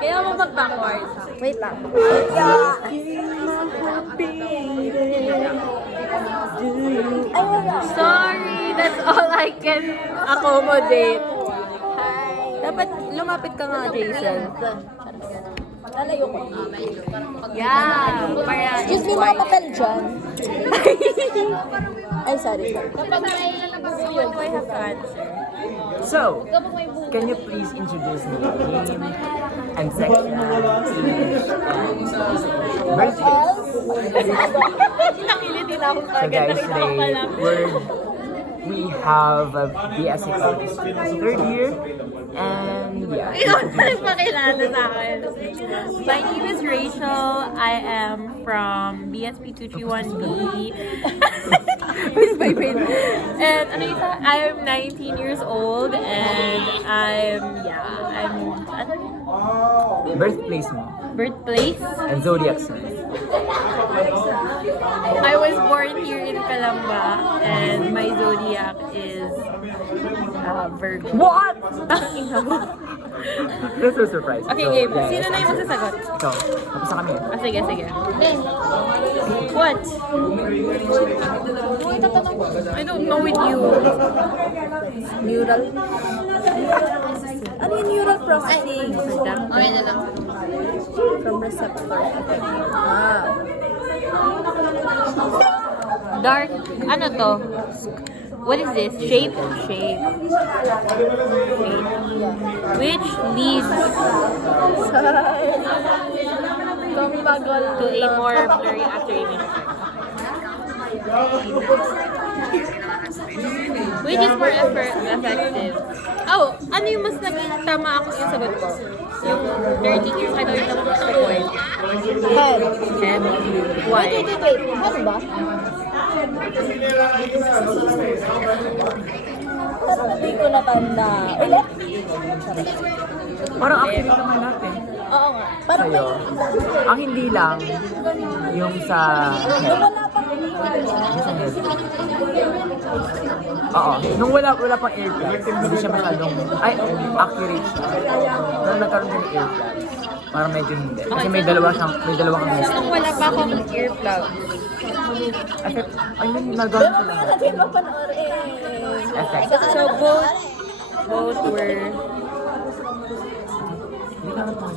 Kaya mo mag-backwards. Wait lang. Sorry, that's all I can accommodate. Dapat lumapit ka nga, Jason. Lalayo ko. Yeah, para Excuse me, mga papel dyan. Ay, sorry. Kapag what do I have to answer? So, can you please introduce me name and section, age, and birthplace? Nakiliti na ako So kagad. guys, Nakita ko today pa lang. we have a BS Ecology third year, and yeah. Ikaw na nagpakilala sa akin. My name is Rachel. I am from BSP 231B. Who's my friend? And ano isa? I'm 19 years old and I'm Birthplace mo birthplace. and zodiac sign. I was born here in Calamba and my zodiac is Virgo. What? This was surprise. Okay, So, Gabe. yeah, Sino na yung masasagot? Ikaw. Tapos na kami. Ah, sige, sige. What? I don't know with you. Neural. Ano yung neural processing? Okay na lang. From receptor. Ah. Dark, ano to? What is this? Shape? Shape. Which leads Kumagol. to a more blurry after image. Which is more effective? Oh, ano yung mas naging tama ako yung sagot ko? Yung 30 years I don't know what point. Head. Head? Why? Wait. Ano ba? Pero hindi ko natanda. Ulit? Parang accurate naman natin. Oo nga. Parang Sa'yo. Ang hindi lang, yung sa head. wala pang Sa head. Oo. Nung wala pang air plugs, hindi siya masyadong, accurate siya. Nung nagkaroon din ng air plugs, parang medyo hindi. Kasi may dalawa kang mistake. Nung wala pa akong earplug. Effect, I mean, nagawa ko lahat. natin mapanoorin. Effect. So both were Hindi ka naman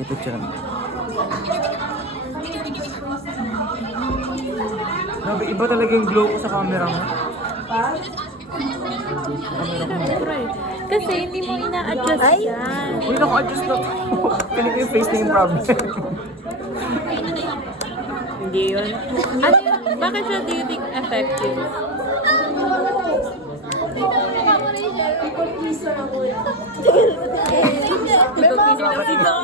i-picture mo. Grabe, iba talaga yung glow ko sa camera mo. kasi hindi mo ina-adjust yan. Hindi na ako adjust na. Pinig yung face na yung problem. Hindi yun. Ano yun? Bakit siya do you think effective? Ikaw pisi na sito.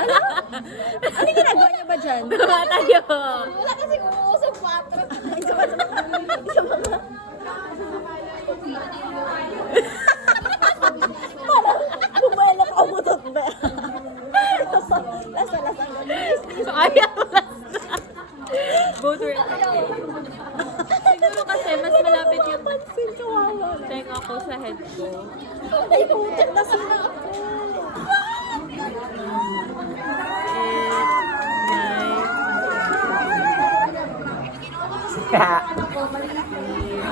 Ano ginagawa niya ba dyan? Gawa tayo. Wala kasi umuusap 4. Isa pa. Parang bumala ka umutot ba? Lasa-lasa ang gamis. Ayaw, last na. Both were effective. Siguro kasi mas malapit yung Pansin kawawa. tenga ko sa head ko. Ay, umutot na sila ako.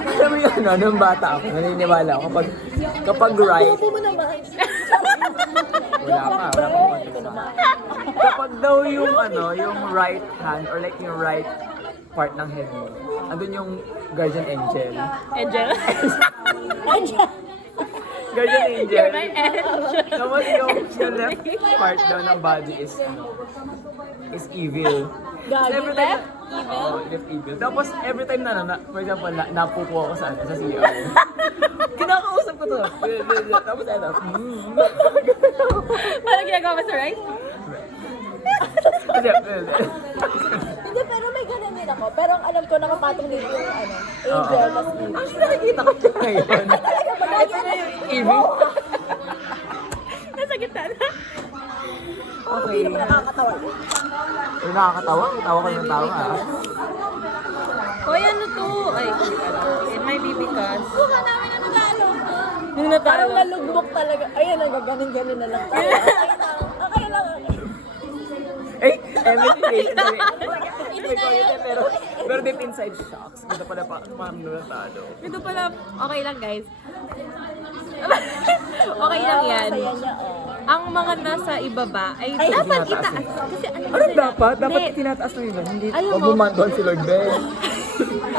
Alam mo yun, no? Nung bata ako, naniniwala ako kapag right, Bobo mo naman. wala pa kontekst. Kapag daw yung yung right hand or like yung right part ng head mo, andun yung guardian angel. Angel? Guardian angel. You're my angel. Tapos yung left part daw ng body is evil. Gagi. Every time, Oo, left evil. Tapos every time for example, napupo ako sa CR. Kinakausap ko to. Tapos Parang ginagawa mo sa right? Hindi, pero may ganun din ako. Pero ang alam ko, nakapatong dito yung angel, mas evil. Actually, nakikita ko siya ngayon. Ito na yung evil. Nasa gitna na. Okay. Hindi naman nakakatawa. Nakakatawa? Tawa ko ng tawa. Hoy, ano to? Ay, hindi pala. It might be because... Mukha namin na natalo. Yung natalo. Parang nalugmok talaga. Ayun, nagaganon-ganon na lang. Okay lang. Okay lang. Eh, Emily, pero deep inside shocks. Ito pala parang natalo. Ito pala, okay lang guys. Okay lang yan. Saya niya, oh. Ang mga nasa ibaba ay dapat itaas. Kasi ano Anong dapat? Dapat Hindi. tinataas mo yun. Hindi, Alam wag mo- mo mantuan si Lord Ben.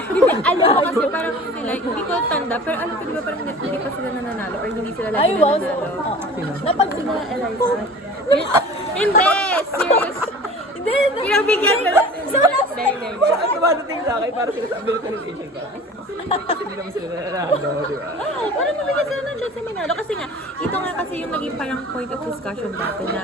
Hindi, alam mo kasi parang sila, hindi ko tanda, pero alam ko diba parang hindi pa sila nananalo or hindi sila lagi Ay, wow. nananalo. Napansin mo na Eliza. Hindi! Serious! Hindi, Pinabigyan ka lang. So, last Parang ang dumadating sa akin, parang sinasabi ko connotation ba? Kasi hindi naman sila nananalo, di ba? Parang mabigyan sila ng chance sa Manalo. Kasi nga, ito nga kasi yung naging parang point of discussion dati na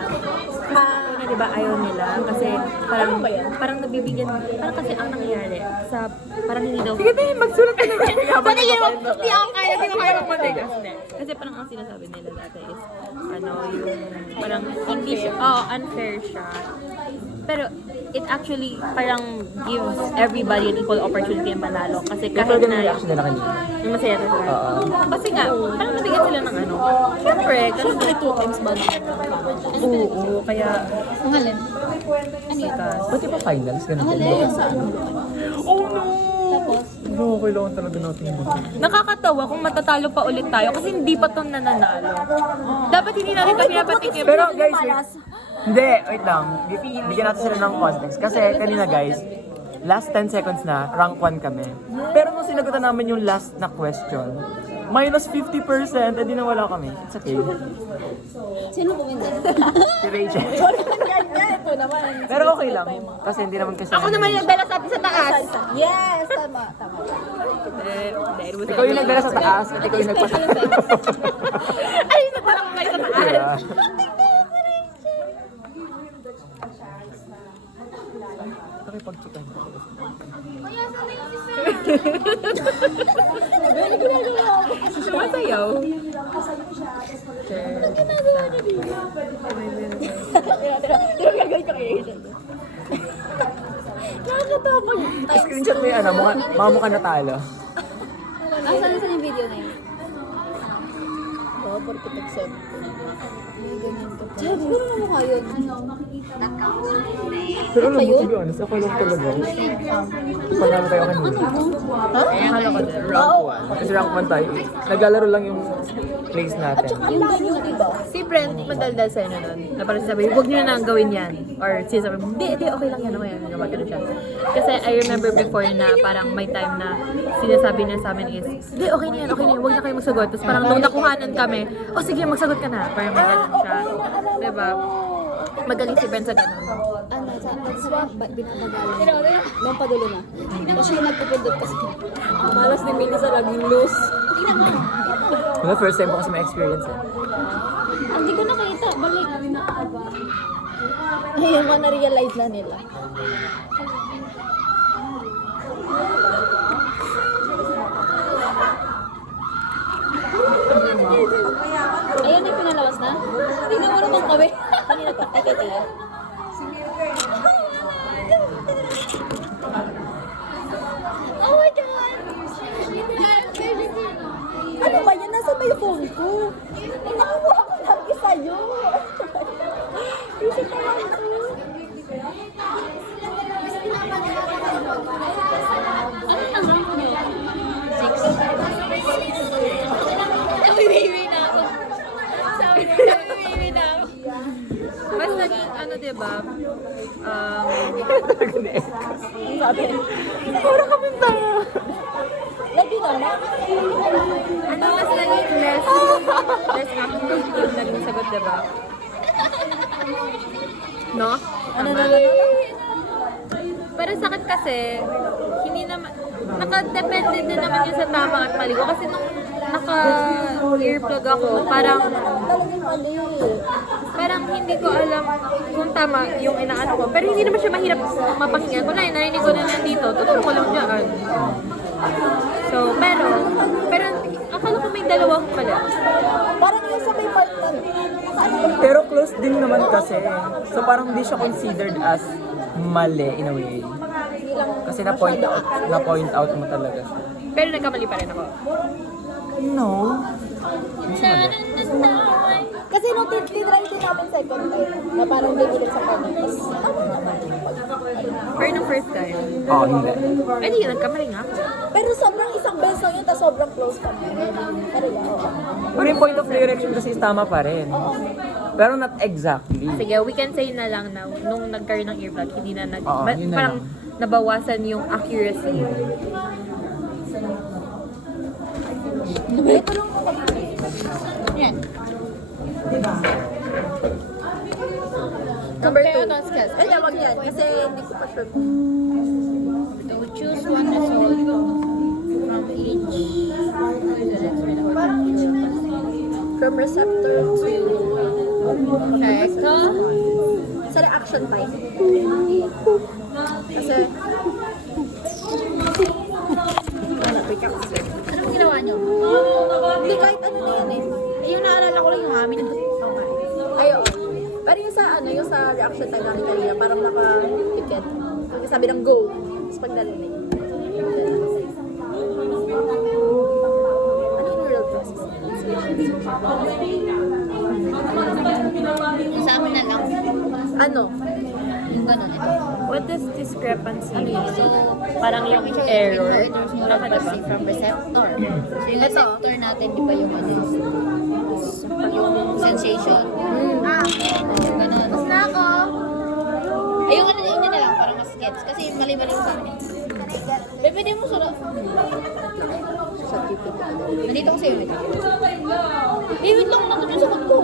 na di ba ayaw nila kasi parang Ano ba yan? parang nabibigyan parang kasi ang nangyayari sa parang hindi daw Sige, babe, magsulat ka na. Sana yun, hindi ako kaya, hindi ko kaya magmatigas. Kasi parang ang sinasabi nila dati is, ano, yung parang hindi siya, unfair siya. Pero it actually parang gives everybody an equal opportunity ang manalo. Kasi Kaya kahit ganun na yung reaction nila kanina. yung masaya na sila. Oo. Kasi nga, parang nabigyan sila ng ano. Siyempre, kasi Siyempre, 2 times ba? oo, kaya Ang halin. Ano yun? Pati pa finals, ganun. Ang halin sa ano. oh no! Tapos, No, kailangan talaga natin yun. Nakakatawa kung matatalo pa ulit tayo kasi hindi pa to nananalo. Dapat hindi natin ito pinapatikim. Pero guys, hindi, wait lang. Bigyan natin sila ng context. Kasi kanina guys, last 10 seconds na, rank 1 kami. Pero nung sinagutan namin yung last na question, minus 50%, edi nawala kami. It's okay. sino bumindi? Si Rachel. Ganyan, ito naman. Pero okay lang. Kasi hindi naman kasi... Ako naman yung dala sa atin sa taas. Yes, tama. Ikaw yung nagdala sa taas, at ikaw yung nagpasa. Ay, nagdala ko kayo sa taas. Diba? Nakipag-chicken. Ano ginagawa ko? Sumasayaw. Pero gagawin ko kay Rachel. Nakakatawa pag Screenshot mo yung ano, mukha natalo. saan yung video na yun? Oo, porque accept. Diyan, siguro na mukha yun. Pero alam mo, to be honest, ako lang talaga. Panalo tayo kanina. Ha? Akala ko din. Rank 1. Kasi rank 1 tayo. Naglalaro lang yung place natin. Yung layo, diba? Si Brent, madaldal sa inyo nun. Na parang sabi, huwag nyo na gawin yan. Or sinasabi, hindi, okay lang yan, okay yan. Gumagano siya. Kasi I remember before na parang may time na sinasabi niya sa amin is, hindi, okay na yan, huwag na kayo magsagot. Tapos parang nung nakuhanan kami, sige, magsagot ka na. Parang may ganun siya. Diba? Magaling si Brent sa ganun. Ano, sa binabagalan. Nung padulo na. Kasi yung nagpapindot kasi. Ang malas ni Minnie sa laging loose. Yung first time ko kasi ma-experience eh. Hindi ko nakita. Balik. Ayun, na-realize na nila. Ayun na yung pinalawas na? Tingnan mo naman kami. Kanina to? Ay, kay Tia. Oh my God! Ano ba yan? Nasa ba yung phone ko? Nakakuha ko lagi sa'yo. Kasi kaya ko. Ano ang rank niyo? 6. Nawiwiwi na ako. Sabi ko, nawiwiwi na ako. Mas naging, ano diba, Sabi, parang kami tayo. Lagi naman. ano mas naging less accurate yung naging sagot, diba? No? Ano Tama. na? Pero sa akin kasi, hindi naman, nakadepende din naman yun sa tama at mali ko. Kasi nung naka-earplug ako, parang Talagang mali. parang hindi ko alam kung tama yung inaano ko. Pero hindi naman siya mahirap mapakinggan. Kung narinig ko na nandito, tuturo ko lang dyan. So, pero akala ko may dalawa akong mali. Parang yung sa may part na. Pero close din naman kasi. So parang hindi siya considered as mali in a way. lang Kasi na-point out mo talaga siya. Pero nagkamali pa rin ako. No. Kasi nung tinry din namin second time, na parang din ulit sa kanya. Tapos, tama naman. Pero nung first time, Oo, hindi. eh di, nagkamali nga ako. Pero sobrang isang beses lang yun, tapos sobrang close kami. Pero yeah, okay. Pero yung point of direction kasi is tama pa rin. Pero not exactly. Sige, we can say na lang na nung nagkaroon ng earplug, hindi na Oo, yun na parang lang. nabawasan yung accuracy. Ito lang ako. Yan. Number 2. sketch. Ay, wag yan. Kasi hindi ko pa sure. So, choose one result from each. From receptor to Effect. sa reaction time. Kasi, Anong ginawa nyo? hindi kahit ano na yan eh. Yung naalala ko lang yung amin. Ayo. Pero yung sa ano, yung sa reaction time namin kanina, parang naka-ticket. Yung sabi ng go. Tapos pag narinig. Ano yung real process? Sa amin na lang. Ano? Yung ganun ito. What does discrepancy mean? So, parang yung error. Naka diba? From receptor. So yung Ito. receptor natin, di ba yung ano, yung sensation. Yung ganun. Mas na ako. Ay, yung ano yun na lang, parang mas gets. Kasi mali-mali yung sa amin. Pwede mo sulat. Nandito ko sa'yo, wait. Wait lang natin yung sagot ko.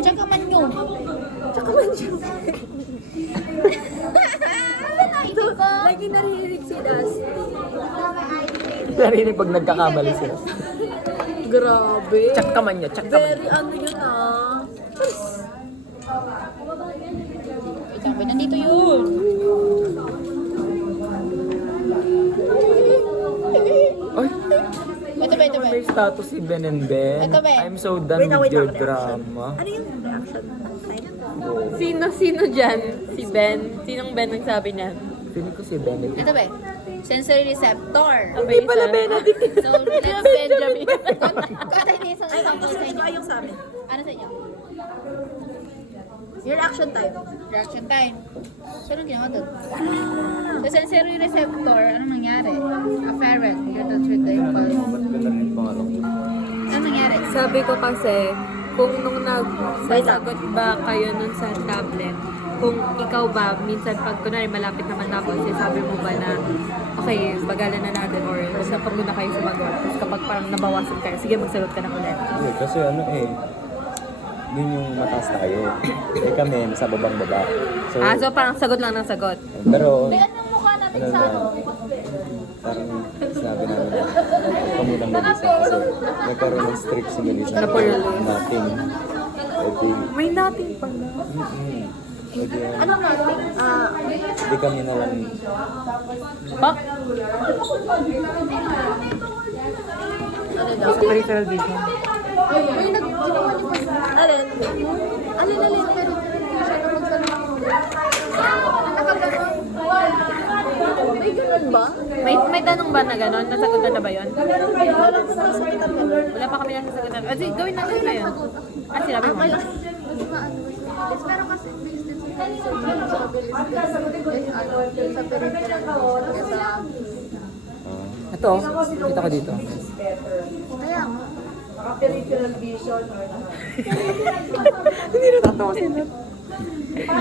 Tsaka man yun. Tsaka man yun. So, lagi naririnig si Das. Narinig pag nagkakamali sila. Grabe. Check ka man niya, check ka man. Very ano yun ah. Wait lang, wait, nandito yun. Oy, Ito ba, ito ba? may status si Ben and Ben. Ito, Ben. I'm so done with your drama. Ano yung reaction time? Sino dyan? Si Ben? Sinong Ben ang sabi niyan? Feeling ko si Benedict. Ito ba? Sensory receptor. Hindi pala Benedict. So, let's Benjamin. Coordination Ay, example sa inyo. yung sa amin. Ano sa inyo? Your reaction time. Reaction time. So, anong ginawa doon? Sa sensory receptor, anong nangyari? Afferent. You're touch with the impulse. Anong nangyari? Sabi ko kasi, kung nung nagsasagot ba kayo nun sa tablet, kung ikaw ba, minsan pag kunwari malapit naman tapos, sabi mo ba na, okay, bagalan na natin or huwag na pag muna kayo sumagot. Tapos kapag parang nabawasan kayo, sige magsagot ka na ulit. Hindi, kasi ano yun yung mataas tayo. Kami, nasa babang baba. So parang sagot lang ng sagot. Pero, Anong mukha natin ano sa na, parang sinabi namin na kami ng Melissa kasi nagkaroon ng strict si Melissa na nothing. May nothing pala. Anong natin? Hindi kami na lang, Pa? Ano daw? Sa peripheral vision. Alin? Alin? May ganun ba? May tanong ba na gano'n? Nasagutan na ba yun? Wala ko nasasagutan ganun. Wala pa kami nasasagutan. O sige, gawin natin ngayon. Ah, sinabi mo. Pero kasi sa Ito, kita ko dito. kaya nga. Hindi natatawa sila.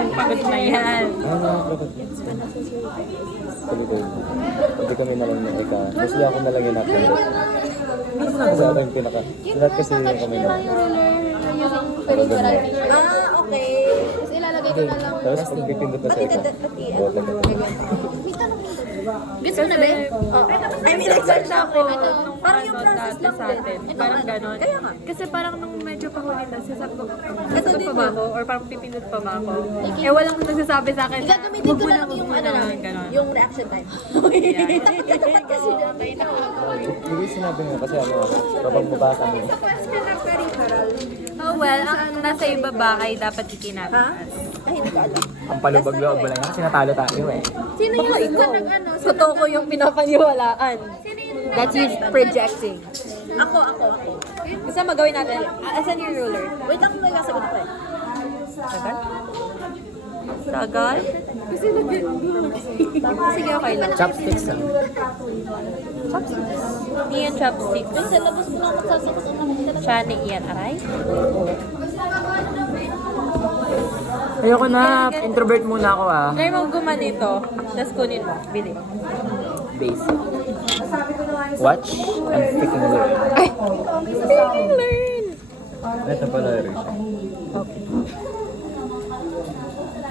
Pagod na yan. dapat tuloy. Hindi kami na lang na ika. Mostly ako na lang yung napindot. Kasi ako yung pinaka, lahat kasi yung kami na. Peripheral vision. Okay. Tapos ilalagay ko na lang. Tapos pag pipindot na sa ika, bote ka. Gusto mo na ba? I mean, nag-search ako. Parang yung process lang sa atin. din. Parang gano'n. Kaya nga. Kasi parang nung medyo pahuli na, sasagot din pa ba ako? Or parang pipindot pa ba ako? Eh, walang nagsasabi sa akin. Gagamitin ko na lang yung ano namin, Gano'n. yung reaction time. Dapat kasi dyan. Hindi sinabi mo kasi ano, kapag mababa kami. Sa question ng peripheral. Oh well, ang nasa iba ba ay dapat ikinataas? Ay, hindi ko alam. Ang palubag-loob mo lang yan kasi natalo tayo eh. Sino yung nag-ano? Totoo ko yung pinapaniwalaan. That's you projecting. Ako. Gusto magawin natin. Asan yung ruler? Wait lang, may kasagot ko eh. Tagal? Tagal? Sige, okay lang. Chopsticks ah. Hindi yan chopsticks. Sa labas mo na ako sasagot ng Shani yan, aray? Ayoko na, introvert muna ako ah. Try mo gumanito, tapos kunin mo. Bili. Basic. Watch and freaking learn. Freaking learn! Ito pala rin.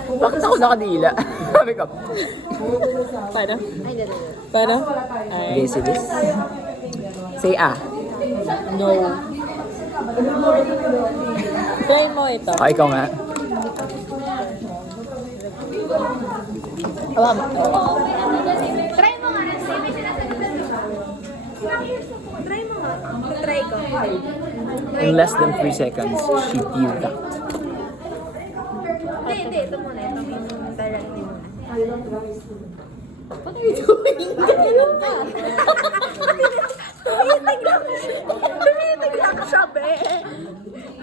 Bakit ako nakadila? Sabi ko. Paano? Paano? Okay, see this? Say ah. No. Try mo ito. Oh, ikaw nga. Try mo nga. Try ko. In less than 3 seconds, she peeled out. Hindi. Ito muna. Ito muna. Directly muna. What are you doing? Ganyan ka. Tumitig lang siya, be.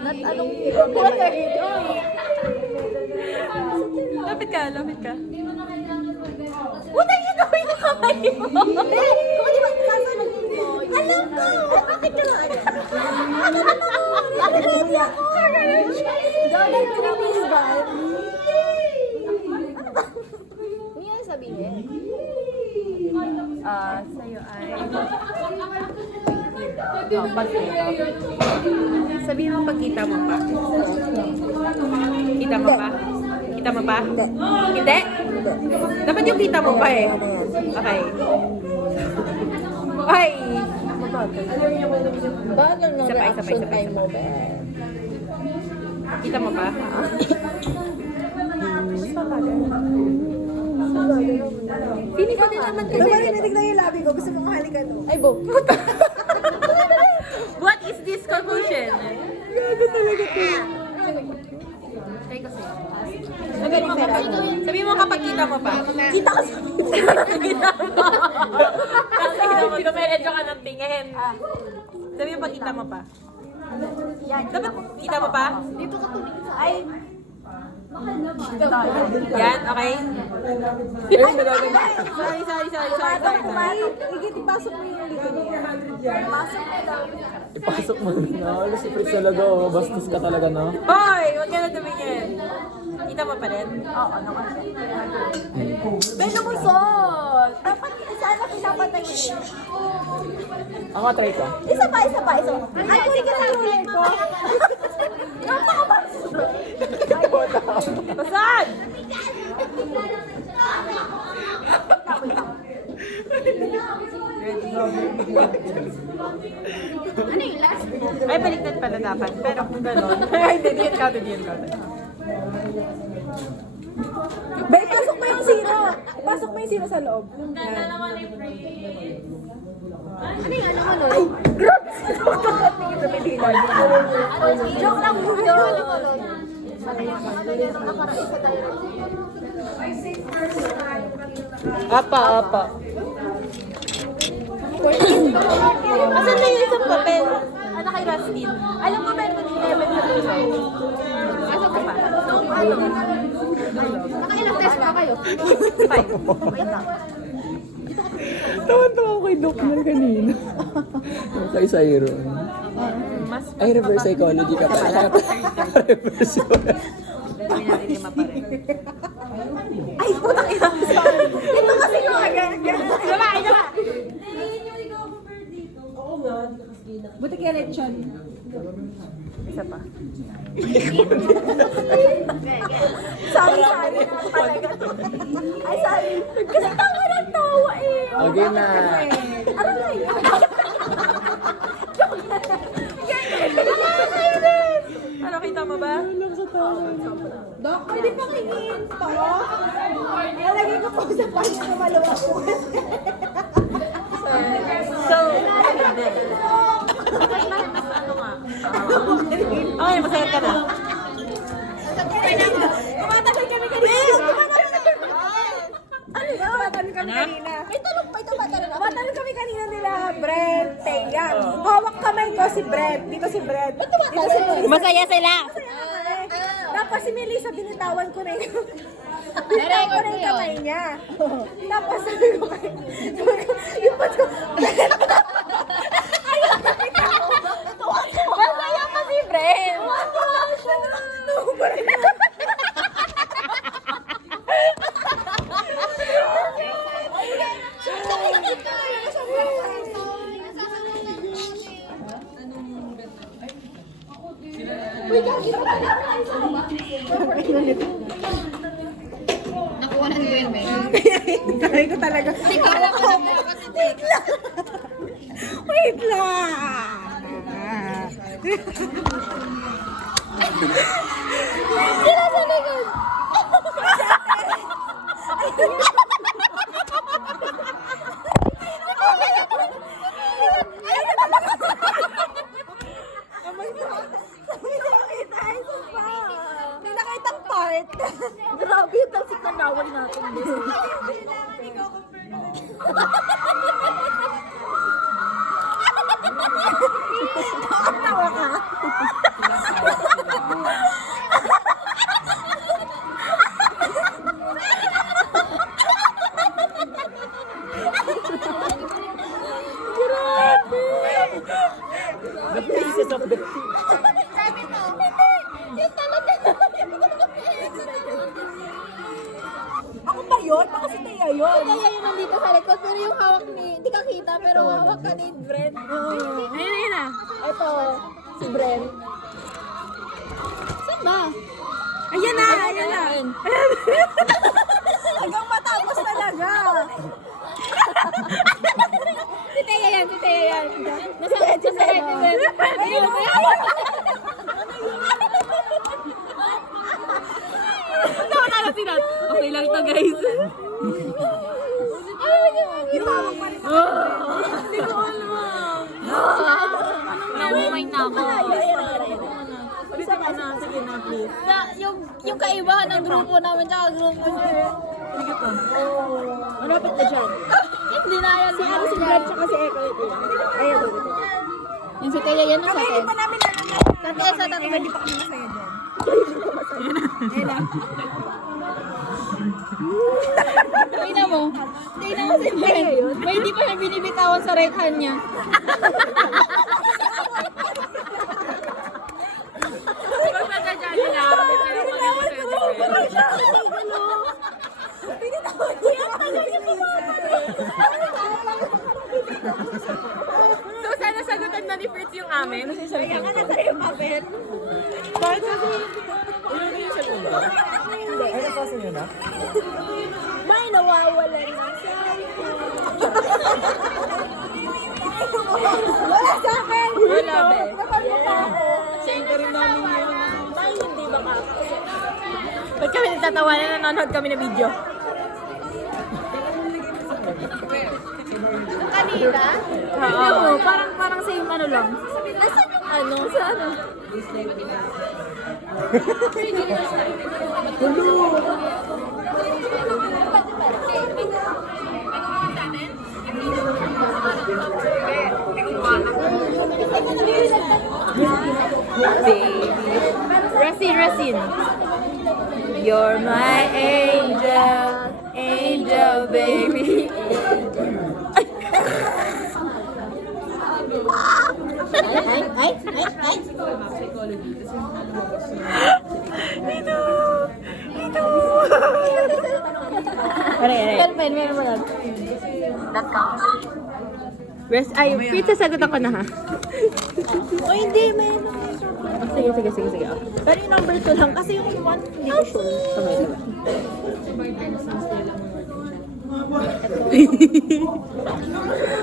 Not anong... What are you doing? Lapit ka, lapit ka. What are you doing na kamay mo? Be, kung di ba sasalutin mo? Alam ko! Bakit ka lang? Bakit ako? Jordan, please ba? Hindi yan sabihin. Sa'yo ay... pagkita. Sabihin mo pagkita mo pa. Kita mo pa? Kita mo pa? Hindi. Dapat yung kita mo pa eh. Okay. Ay! Bagal ng Sabay, reaction sabay, time mo, be. Kita mo pa? Pili ko din naman kasi. Narinig na yung labi ko. Gusto mong halikan no? Ay, bo. What is this conclusion? Sabi mo kapag kita mo pa. Kita ko sa... Kasi naman dumiretso ka ng tingin. Sabi mo pag kita mo pa. Dapat kita mo pa? Dito ka tumingin sa... Ay! Yan, okay? Sorry. Igit, ipasok mo yung dito niya. Pasok mo daw. Ipasok mo na. Alam si Fritz talaga oh. Bastos ka talaga no? Hoy! Huwag ka na tumingin. Kita mo pa rin? Oo, naman. Pero musol! Dapat sana pinapatay mo. Ako try ko. Isa pa. Ay, kunin ka sa ruler ko. Napakabaso. Basag! Ano yung last? Ay, baliktad pala dapat. Pero kung gano'n. Ay, hindi yun counted. Bay, pasok mo yung zero. Pasok mo yung zero sa loob. Ano yung ano mo nun? Ay, grabe sa loob. Joke lang po yun. Apa. Asan na yung isang papel? Ano kay Rustin? Alam mo, meron 11 na dito. Asa ko pa? Nakailang test pa kayo? 5. Wait lang. Tawan-tawa ko kay Doc Mel kanina. Kay Cyron. Mas Ay, reverse psychology ka pala. Reverse yun. Dami natin 5 pa rin. Ay, putang ina. Sorry. Ito kasi yung Diba? Buti kaya lechon. Isa pa. Sorry. Talaga. Ay, sorry. Kasi tawa ng tawa eh. Okay na. Aray! Ano, kita mo ba? Dok, pwede pa kingin to? Nalagay ko po sa pants ko maluwag po. So, hindi. Ano nga? Okay, masaya ka na. Kumatagal May tanong pa ito ba talaga? Tumatanong kami kanina nila, Brent, Teya. Hawak kamay ko si Brent. Dito si Brent. Dito si Melissa. Masaya sila! Tapos si Melissa, binitawan ko na yung... Binitawan ko na yung kamay niya. Tapos sabi ko kayo, yung bat ko, Masaya pa si Brent! Nakuha na ni Gwen, Ben. sabi ko talaga, Kala ko na mo kasi take. wait lang. May nakitang part. Grabe yung talsik na laway natin. The faces of the team. Ako ba yun? Baka si Teya yun. Kaya yun nandito sa likod, pero yung hawak ni, hindi ka kita, pero hawak ka ni Brent. Ayun na. Ito, si Brent. Saan ba? Ayan na, ayan na. Hanggang matapos talaga. Si Teya yan, si Teya yan. Nasa right ni Brent. Ayun, Nakakala si Nat. Okay lang to, guys. Hindi ko alam. Namumay na ako. Sige na, sige na, please. yung kaibahan ng grupo namin tsaka grupo niya. Malapit na dyan. Hindi na yan. Si ano, si Brad, tsaka si Eko. Ayan, ito. Yung si Teya yan, nasa Kaya hindi atin. pa namin alam. Tatlo sa tatlo. Hindi pa kami masaya dyan. Tingnan mo. Tingnan mo si Brent. May hindi pa siya binibitawan sa right hand niya. Pag nasadya nila, pero So, sana sagutan na ni Fritz yung amin. Kaya nga nasa yung kapit. Bakit kasi? Ay, napasa nyo na? May nawawalan na wala sa akin! Wala, be. Napagmukha ako. Center namin yun. May hindi baka. Ba't kami nagtatawanan, nanonood kami ng video? Kanina? Oo, parang same ano lang. Nasaan yung ano? Sa ano? Rasin. You're my angel baby. Ay. Pen, meron mo lang. Fritz, sasagutan ko na ha. O hindi, may Sige. pero yung number 2 lang. Kasi yung 1, hindi ko sure.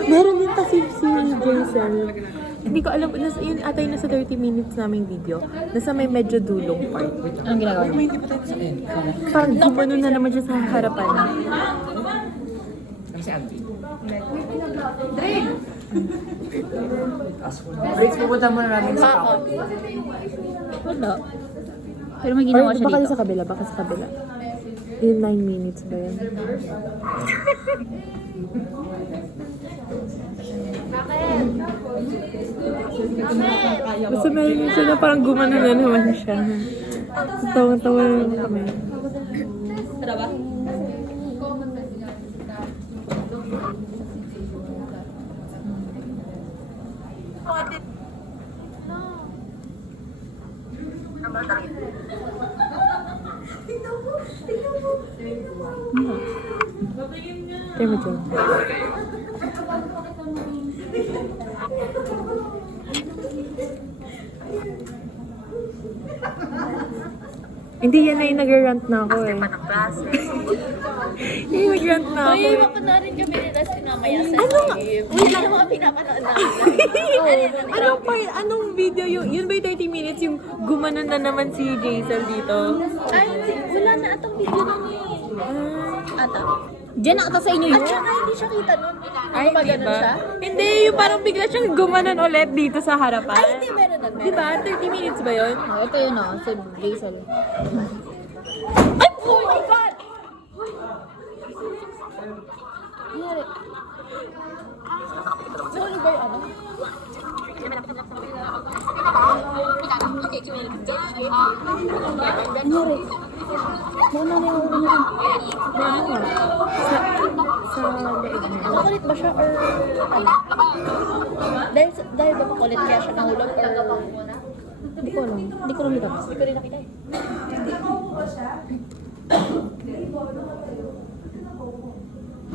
Meron din kasi si Jason. Hindi ko alam, yun ata yung nasa 30 minutes naming video. Nasa may medyo dulong part. Anong ginagawa niya? Parang gumano na naman siya sa harapan. Ano si Auntie? Briggs, pupunta muna namin sa faculty. Wala. Pero may ginawa siya Baka dito. sa kabila, baka sa kabila. Yung 9 minutes ba yun? Basta meron yun siya na parang gumano na naman siya. Tawang-tawa na naman kami. Try mo dyan. Hindi yan na yung nag-rant na ako eh. Yung nag-rant na ako eh. Mapanoodin kami nila si mamaya sa live. Wala lang mga pinapanood namin. Anong video yung, yun ba yung 30 minutes yung gumanon na naman si Jaisal dito? Ay, wala na atang video nun eh. Ata. Diyan na ata sa inyo yun. At saka hindi siya kita nun. Ay, hindi Gumaganon ba? siya? Hindi, yung parang bigla siyang gumanon ulit dito sa harapan. Ay, hindi, meron nun. Di ba? 30 minutes ba yun? Ito yun o, si Jaisal. Ay, oh my God! Nangyari. Sorry ba yung ano? Nangyari. Wala na yung ulo niya. Sa leeg niya. Makulit ba siya or ano? Dahil ba makulit kaya siya nahulog or... Hindi ko alam. Hindi ko alam ito. Hindi ko rin nakita eh.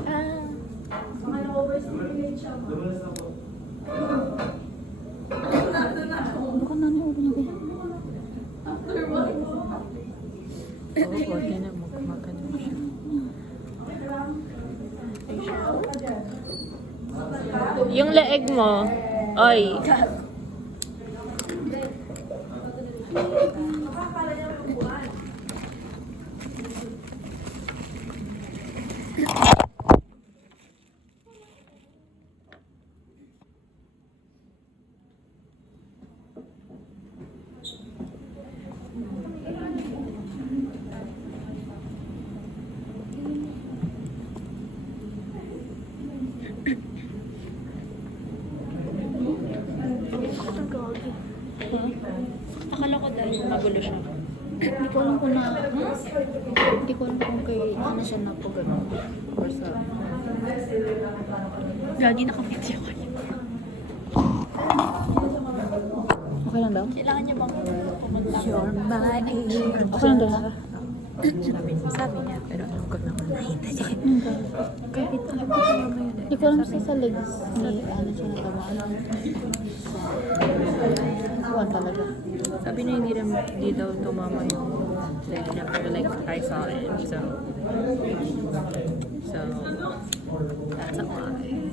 Ah. Baka na yung ulo niya. Oo, huwag niya na magkano siya. Yung leeg mo, oy. Akala ko dahil magulo siya. Hindi ko alam kung na... Hindi ko alam kung kay ano siya na po gano'n. Or sa... Lagi nakapiti ako niya. Okay lang daw? Kailangan niya bang pumunta? Okay lang daw? Sabi niya, pero alam ko naman na hindi niya. Kahit alam ko naman yun eh. Hindi ko alam sa legs ni ano siya natamaan. Kuwan talaga. Sabi niya hindi daw tumama yung leg niya, pero like I saw it, so that's a lie.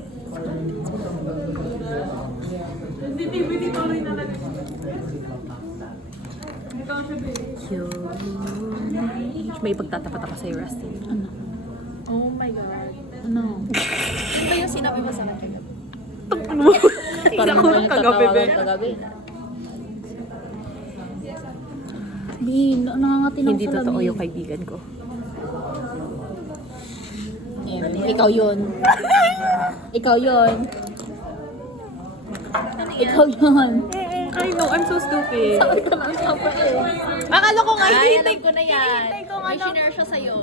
May pagtatapat ako sa'yo, Rusty. Ano? Oh my God. Ano? Ano ba yung sinabi mo sa akin kagabi? Parang Ako may kagabi, Ben. kagabi. Bin, nangangati ng Hindi totoo yung kaibigan ko. Ikaw yun. Ikaw yun. Ikaw yun. I know, I'm so stupid. Sabi ka lang sa Akala ko nga, Ay, hinihintay alam ko na yan. May shinare siya sa'yo.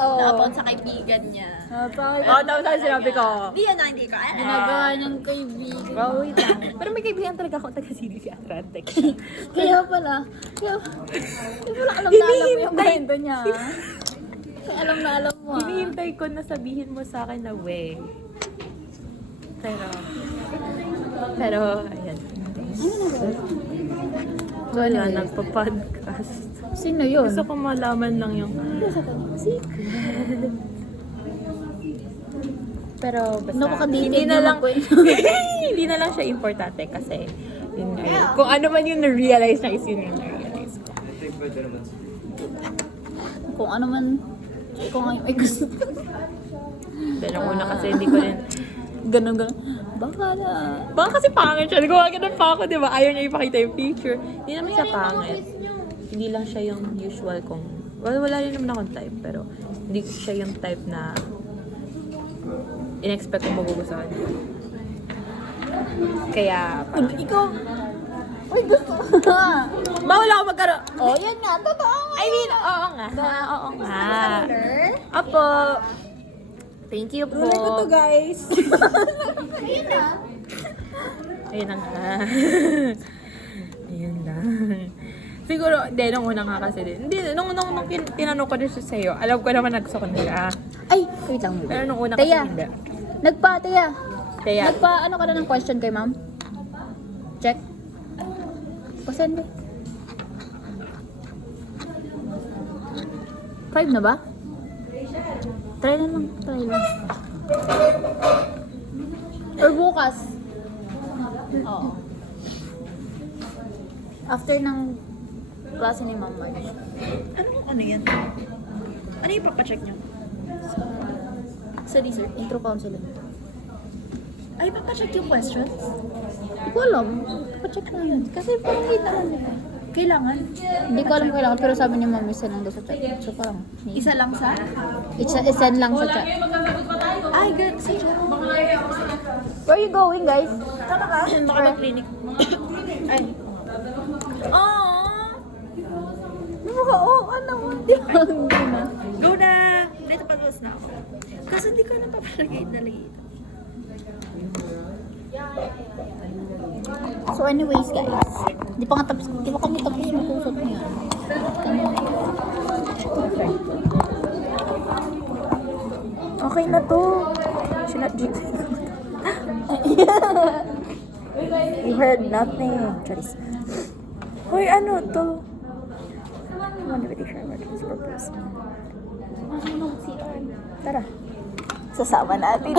Oo. Na-upon sa kaibigan niya. Tapos sabi sinabi ko. Hindi yan na, hindi ko. Ginagawa niyang kaibigan. Oh, wait lang. Pero may kaibigan talaga ako taga-CD si Atlantic. Kaya pala alam na alam mo yung kwento niya. Kaya alam na alam mo. Hinihintay ko na sabihin mo sa akin na we. Pero, ayan. Wala, nagpa-podcast. Sino yun? Gusto ko malaman lang yung... Pero basta, Napaka-detailed hindi na na lang, magkwento. hindi na lang siya importante kasi yun nga yun. Kung ano man yung na-realize na is yun yung na-realize ko. Kung ano man, kung ano may gusto. Dahil ang una kasi hindi ko rin... Ganon. Baka na. Baka kasi pangit siya. Gumagano'n pa ako, di ba? Ayaw niya ipakita yung picture. Hindi naman siya pangit. Hindi lang siya yung usual kong Well, wala rin naman akong type, pero hindi siya yung type na in-expect kong magugustuhan. Kaya, Ikaw. Uy, gusto. bawal ako magkaroon. Oh, yan nga. Totoo. I mean, oo nga. Oo nga. Apo. Thank you po. Tuloy ko to, guys. Ayun na nga. Ayun lang. Siguro, hindi, nung una nga kasi din. Hindi, nung tinanong ko din siya sa'yo, alam ko naman nagsa ko nila. Ay, wait lang. Pero nung una kasi Teya. hindi. Teya. Kaya, Ano ka na ng question kay ma'am? Check. Pasend eh. 5 na ba? Try lang. Or bukas. Oo. After ng klase ni Ma'am Marge. Ano yan? Ano yung papacheck niyo? Sa research, intro counseling. Ay, papacheck yung questions? Hindi ko alam. Pa-check na yun. Kasi parang late naman nila. Kailangan? Hindi ko alam kailangan, pero sabi ni Ma'am, isa lang daw sa chat. So parang, Isa lang sa? isa lang sa chat. Ay, good. Sa Jero. Where are you going, guys? Tama ka? Baka mag-clinic. Ay. Hindi na. Go na! Dito pa na ako. Kasi hindi ko na papalagay na late. So anyways, guys. Di pa kami tapos mag-usap niya. Okay na to. Sinat You heard nothing. Charis. Hoy, ano to? Motivation emergency purpose. Tara. Sasama natin.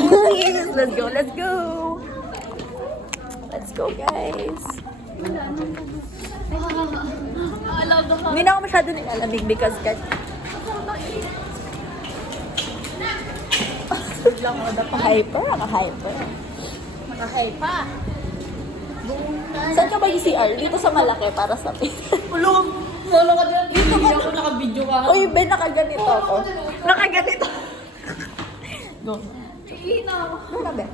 Let's go, let's go. Let's go, guys. Hindi na ako masyado nilalamig because lang ako naka-hyper. Naka-hyper. Saan ka ba yung CR? Dito sa malaki para sa Solo ka dyan. Hindi ako naka-video ka. Uy, Ben, nakaganito ako. Nakaganito. Go. Go na, Ben.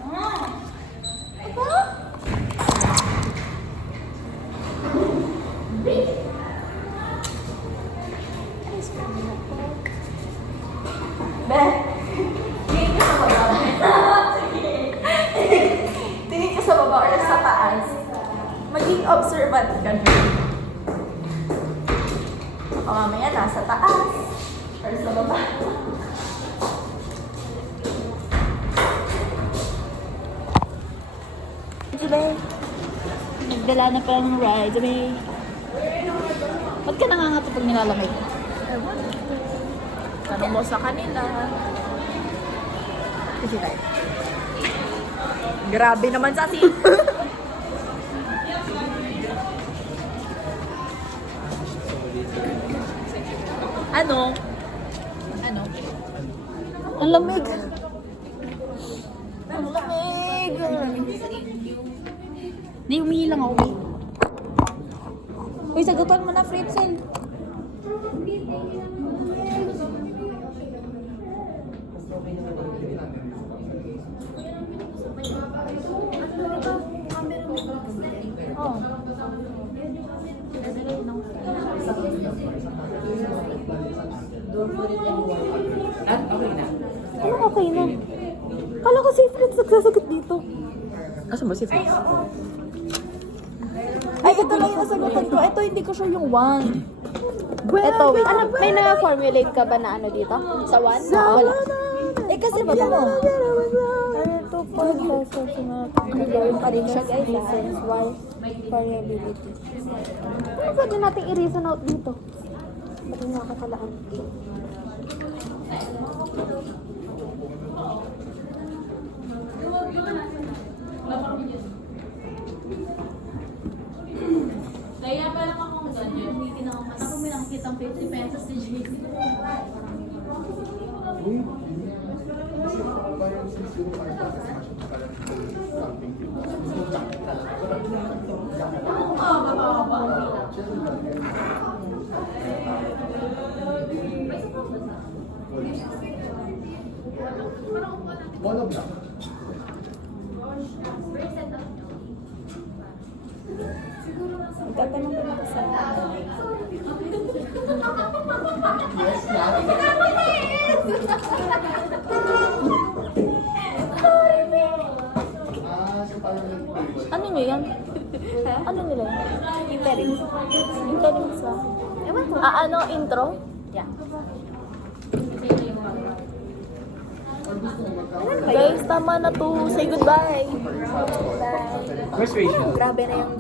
Tingin ka sa baba or sa taas. Maging observant ka dyan. O mamaya nasa taas or sa baba. Jabe, nagdala na pa ng ride, Jabe. Ba't ka nangangato pag nilalamig? tanong mo sa kanila. Kasi tayo. Grabe naman sa si. Ano? Ang lamig. Hindi, humingi lang ako. Uy, sagutan mo na, Fritzel. Oh. Ano okay na? Kala ko si Fritz nagsasagot dito. Asa ba si Fritz? Ay, ito lang yung nasagutan ko. Ito, hindi ko sure yung 1. Ito, wait. Ano, may na-formulate ka ba na ano dito? Sa 1? Wala. Eh, kasi ba mo? Ito po, yung pa rin siya, guys. Reasons why variability. Ano pwede natin i-reason out dito? Pati nakakalaan. Kaya parang akong ganyan. Ako may nakikita 50 pesos ni JC. Tatanong ko na sa Ano nyo yan? Ano nila yan? Interim. Interim sa... Ewan ko. Ano? Intro? Yeah. Guys, tama na to. Say goodbye. Bye. Where's Rachel? Grabe na yung